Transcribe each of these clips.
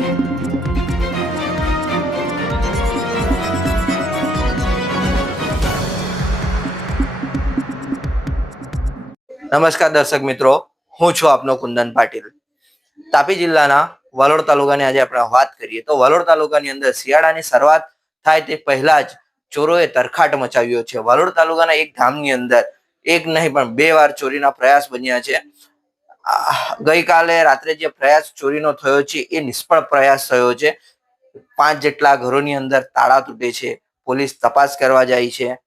નમસ્કાર દર્શક મિત્રો, હું છું આપનો કુંદન પાટીલ. તાપી જિલ્લાના વલોડ તાલુકાની આજે આપણે વાત કરીએ. તો વલોડ તાલુકાની અંદર શિયાળાની શરૂઆત થાય તે પહેલા જ ચોરોએ તરખાટ મચાવ્યો છે. વલોડ તાલુકાના એક ગામની અંદર એક નહીં પણ બે વાર ચોરીના પ્રયાસ બન્યા છે. ગઈકાલે રાત્રે જે પ્રયાસ ચોરીનો થયો છે, એ નિષ્ફળ પ્રયાસ થયો છે. પાંચ જેટલા ઘરોની અંદર તાળા તૂટે છે, પોલીસ તપાસ કરવા જાય છે.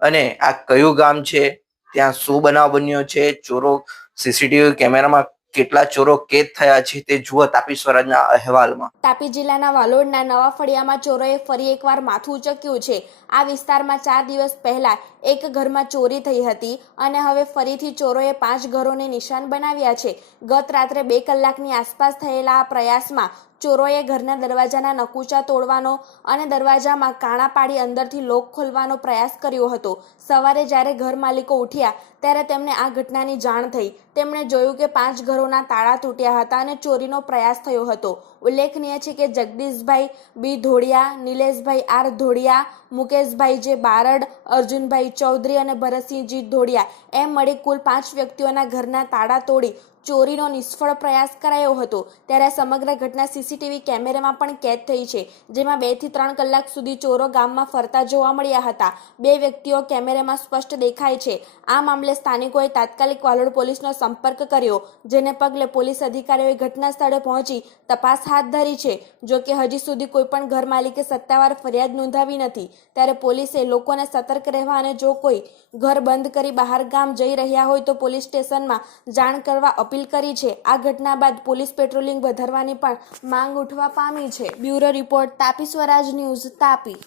અને આ કયું ગામ છે? ત્યાં શું બનાવ બન્યો છે? ચોરો, સીસીટીવી કેમેરામાં કેટલા ચોરો કેદ થયા છે તે જુઓ તાપી સ્વરાજના અહેવાલમાં. તાપી જિલ્લાના વાલોડના નવા ફળિયામાં ચોરોએ ફરી એકવાર માથું ઉચક્યું છે. આ વિસ્તારમાં ચાર દિવસ પહેલા એક ઘરમાં ચોરી થઈ હતી અને હવે ફરીથી ચોરોએ પાંચ ઘરોને નિશાન બનાવ્યા છે. ગત રાત્રે બે કલાકની આસપાસ થયેલા આ પ્રયાસમાં ચોરોએ ઘરના દરવાજાના નકુચા તોડવાનો અને દરવાજામાં કાણા પાડી અંદરથી લોક ખોલવાનો પ્રયાસ કર્યો હતો. સવારે જ્યારે ઘર માલિકો ઉઠ્યા, ત્યારે તેમને આ ઘટનાની જાણ થઈ. તેમણે જોયું કે પાંચ ઘરોના તાળા તૂટ્યા હતા અને ચોરીનો પ્રયાસ થયો હતો. ઉલ્લેખનીય છે કે Jagdishbhai B Dholiya, Nileshbhai R Dholiya, Mukeshbhai J Barad, Arjunbhai Chaudhary અને ભરતસિંહજી ધોળિયા એમ મળી કુલ પાંચ વ્યક્તિઓના ઘરના તાળા તોડી ચોરીનો નિષ્ફળ પ્રયાસ કરાયો હતો. ત્યારે સમગ્ર ઘટના સીસીટીવી કેમેરામાં પણ કેદ થઈ છે, જેમાં બેથી ત્રણ કલાક સુધી ચોરો ગામમાં ફરતા જોવા મળ્યા હતા. બે વ્યક્તિઓ કેમેરામાં સ્પષ્ટ દેખાય છે. આ મામલે સ્થાનિકોએ તાત્કાલિક વાલોડ પોલીસનો સંપર્ક કર્યો, જેને પગલે પોલીસ અધિકારીઓએ ઘટના સ્થળે પહોંચી તપાસ હાથ ધરી છે. જો કે હજી સુધી કોઈપણ ઘર માલિકે સત્તાવાર ફરિયાદ નોંધાવી નથી. ત્યારે પોલીસે લોકોને સતર્ક રહેવા અને જો કોઈ ઘર બંધ કરી બહાર ગામ જઈ રહ્યા હોય તો પોલીસ સ્ટેશનમાં જાણ કરવા અપીલ કરી છે. આ ઘટના બાદ પોલીસ પેટ્રોલિંગ વધારવાની પણ માંગ ઉઠવા પામી છે. Bureau report, Tapi Swaraj news Tapi.